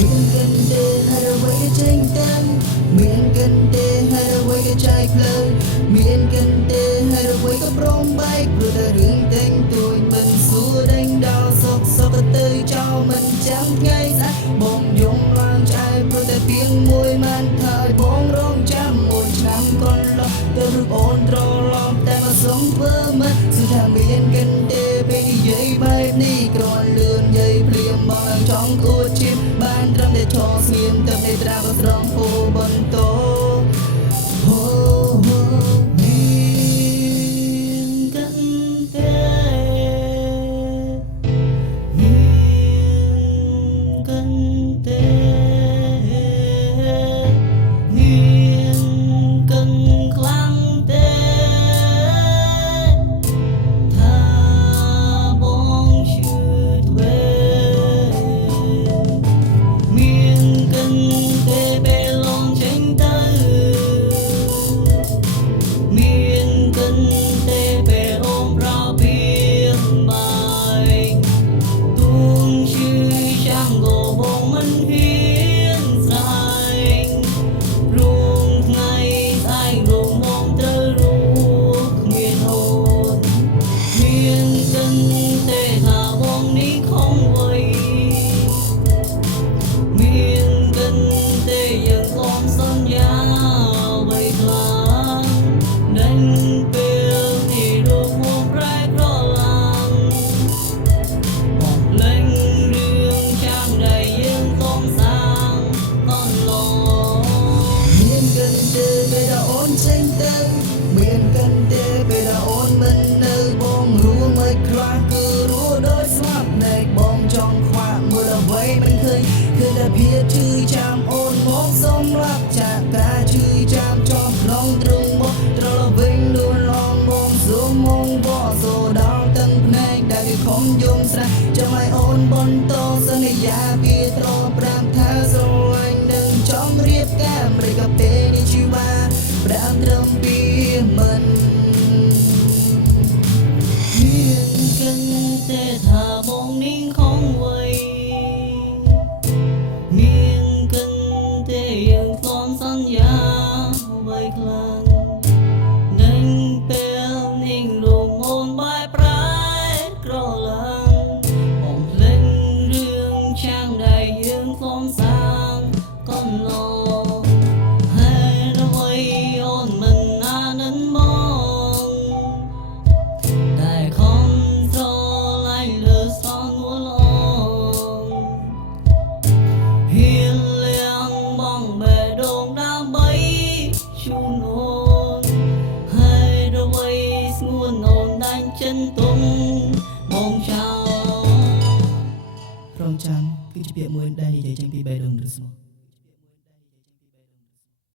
មានកិនទេហើយអ្វីក៏ចេញតាមមានកិនទេហើយអ្វីក៏ចែកផ្លូវមានកិនទេហើយអ្វីក៏ព្រមបែកព្រោះតែរឿងតែងទួយមិនសួរដេញដល់សុខសុខក៏ទៅចោលមិនចាំថ្ងៃស្អែកបងយំឡើងឆ្អែតព្រោះតែពីងមួយមិនហើយបងរងចាំមួយឆ្នាំកន្លងទៅរូបអូនត្រឡប់តែមកសុំធ្វើមិនគឺថាមានកិនទេពេលនិយាយបែបនេះគ្រាន់លឿននិយាយព្រាមបងចង់អួតជិបបានត្រឹមតែឈរស្ងៀមតែនៃត្រាក៏ស្រងពោបន្តមានកិនទេមានកិនទេមានកិនខ្លាំងទេថាបងឈឺទ្វេមានកិនទេពេលលងចេញទៅមានកិនទេពេលអូនប្រពៀងបាយទួងឈឺចាំក៏បងមិនហ៊ានស្រែករួងថ្ងៃស្អែករងមកត្រូវរួចគ្មានអូនមានកិនទេថាបងនេះខំវ័យមានកិនទេយើងកុំសន្យាអ្វីខ្លាំងដេញពេលនេះរកមកប្រែក្រឡាំបងលេងរឿងចាំដែលយើងកុំសាងកន្លងមានកិនទេពេលដែលអូនចេញទៅមានកិនទេពេលដែលអូនមិននៅបងរួមមិនខ្វះគឺរស់ដោយស្លាប់ណែបងចង់ខ្វាក់មើលអ្វីមិនឃើញគឺតែភាពជឿចាំអូនមកសម្រាប់ចាក់ការជឿចាំចង់ក្នុងទ្រង់មកត្រឡប់វិញលួនឡងបងសូមមកបោះសូដល់ទាំងភ្នែកដែលវាខំយំស្រែកចាំឲ្យអូនបន្តសន្យាពីត្រប្រាប់ថាស្រឡាញ់នឹងចង់រៀបការមិនក៏ពេលនេះជីវ៉ាប្រាប់ត្រឹមពីមិនមានកិនទេថាបងនេះខំវ័យមានកិនទេយើងស្គមសន្យាអ្វីខ្លាំងដេញពេលនេះលោកអូនបែបប្រែក្រឡាំបងភ្លេចរឿងចាំងដែលយើងស្គមសាងកន្លងហើយអ្វីអូនមិនអាននឹងមកតែខំស្រឡាញ់លើសងួលអងហ៊ានលៀងបងបេះដូងដើម្បីជូនអូនហើយអ្វីស្ងួនអូនដាច់ចិនទុំបងចោលរងចាំគឺជាពាក្យមួយដែលនិយាយចេញពីបេះដូងឬស្មោះ